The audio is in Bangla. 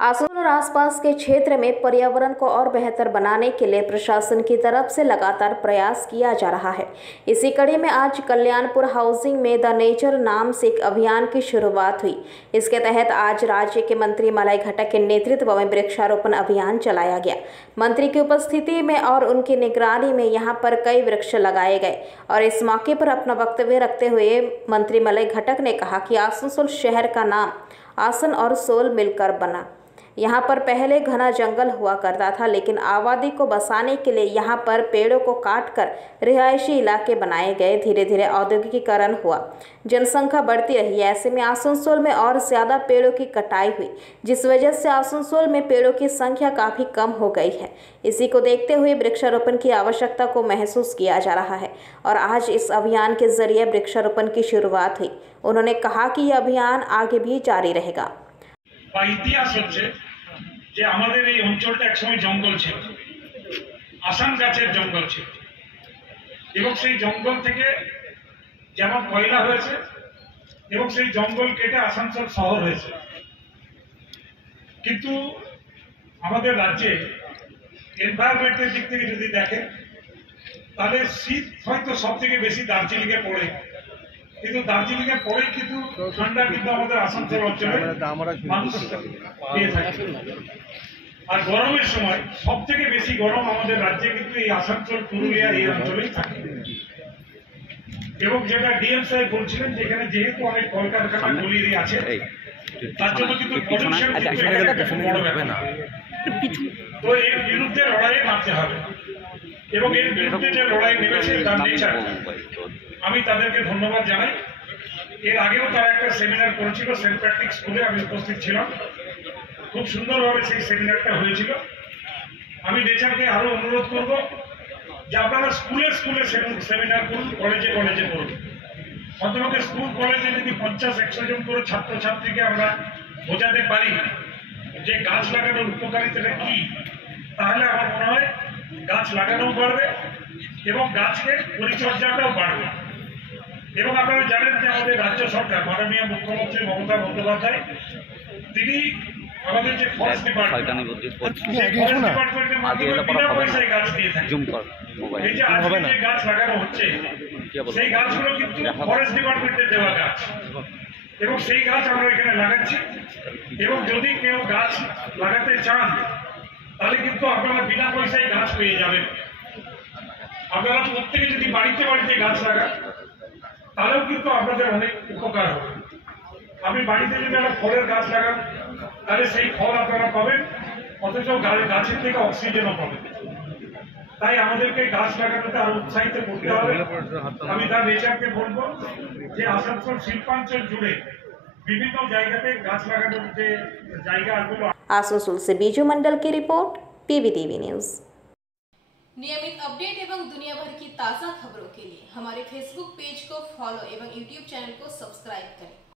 आसनसोल और आसपास के क्षेत्र में पर्यावरण को और बेहतर बनाने के लिए प्रशासन की तरफ से लगातार प्रयास किया जा रहा है। इसी कड़ी में आज कल्याणपुर हाउसिंग में द नेचर नाम से एक अभियान की शुरुआत हुई। इसके तहत आज राज्य के मंत्री मलय घटक के नेतृत्व में वृक्षारोपण अभियान चलाया गया। मंत्री की उपस्थिति में और उनकी निगरानी में यहां पर कई वृक्ष लगाए गए और इस मौके पर अपना वक्तव्य रखते हुए मंत्री मलय घटक ने कहा कि आसनसोल शहर का नाम आसन और सोल मिलकर बना। यहाँ पर पहले घना जंगल हुआ करता था, लेकिन आबादी को बसाने के लिए यहाँ पर पेड़ों को काटकर रिहायशी इलाके बनाए गए। धीरे धीरे औद्योगिकीकरण हुआ, जनसंख्या बढ़ती रही। ऐसे में आसनसोल में और ज़्यादा पेड़ों की कटाई हुई, जिस वजह से आसनसोल में पेड़ों की संख्या काफ़ी कम हो गई है। इसी को देखते हुए वृक्षारोपण की आवश्यकता को महसूस किया जा रहा है और आज इस अभियान के जरिए वृक्षारोपण की शुरुआत हुई। उन्होंने कहा कि यह अभियान आगे भी जारी रहेगा। যে আমাদের এই অঞ্চলটা একসময় জঙ্গল ছিল, আসান গাছের জঙ্গল ছিল এবং সেই জঙ্গল থেকে যেমন কয়লা হয়েছে এবং সেই জঙ্গল কেটে আসানসোল শহর হয়েছে। কিন্তু আমাদের রাজ্যে এনভায়রনমেন্টের দিক থেকে যদি দেখেন তাহলে শীত হয়তো সব থেকে বেশি দার্জিলিংয়ে পড়ে, কিন্তু দার্জিলিংয়ের পরেই কিন্তু ঠান্ডা কিন্তু আমাদের আসানসোল অঞ্চলে মানুষ পেয়ে থাকে। আর গরমের সময় সব থেকে বেশি গরম আমাদের রাজ্যে কিন্তু এই আসানসোল পুরুলিয়া এই অঞ্চলেই থাকে। এবং যেটা ডিএম সাহেব বলছিলেন যেখানে যেহেতু অনেক কলকারখানা গলিয়ে আছে তার জন্য কিন্তু পলিউশন বড় ব্যাপার না। তো এর বিরুদ্ধে লড়াইয়ে নামতে হবে এবং এর বিরুদ্ধে যে লড়াই নেমেছে তার নেচার, আমি তাদেরকে ধন্যবাদ জানাই। এর আগেও তারা একটা সেমিনার করেছিল, সেন্ট প্যাট্রিক স্কুলে আমি উপস্থিত ছিলাম। খুব সুন্দরভাবে সেই সেমিনারটা হয়েছিল। আমি নেচারকে আরো অনুরোধ করব যে আপনারা স্কুলে স্কুলে সেমিনার করুন, কলেজে কলেজে করুন। অন্তত স্কুল কলেজে যদি 50-100 জন করে ছাত্রছাত্রীকে আমরা বোঝাতে পারি যে গাছ লাগানোর উপকারিতাটা কি, তাহলে আমার মনে হয় গাছ লাগানোও বাড়বে এবং গাছকে পরিচর্যাটাও বাড়বে। এবং আপনারা জানেন যে আমাদের রাজ্য সরকার মাননীয় মুখ্যমন্ত্রী মমতা বন্দ্যোপাধ্যায় তিনি আমাদের যে ফরেস্ট ডিপার্টমেন্টের মাধ্যমে বিনা পয়সায় গাছ দিয়ে থাকে। এই যে আজকে যে গাছ লাগানো হচ্ছে সেই গাছগুলো কিন্তু ফরেস্ট ডিপার্টমেন্টের দেওয়া গাছ এবং সেই গাছ আমরা এখানে লাগাচ্ছি। এবং যদি কেউ গাছ লাগাতে চান তাহলে কিন্তু আপনারা বিনা পয়সায় গাছ পেয়ে যাবেন। আপনারা প্রত্যেকে যদি বাড়িতে বাড়িতে গাছ লাগান তাহলেও কিন্তু আপনাদের অনেক উপকার হবে। আপনি বাড়িতে যদি একটা ফলের গাছ লাগান তাহলে সেই ফল আপনারা পাবেন, অথচ গাছের থেকে অক্সিজেনও পাবেন। তাই আমাদেরকে গাছ লাগানোতে আরো উৎসাহিত করতে হবে। আমি তার নেচারকে বলবো যে আসানসোল শিল্পাঞ্চল জুড়ে বিভিন্ন জায়গাতে গাছ লাগানোর যে জায়গাগুলো। आसनसोल से बीजू मंडल की रिपोर्ट, PBTV न्यूज। नियमित अपडेट एवं दुनिया भर की ताज़ा खबरों के लिए हमारे फेसबुक पेज को फॉलो एवं यूट्यूब चैनल को सब्सक्राइब करें।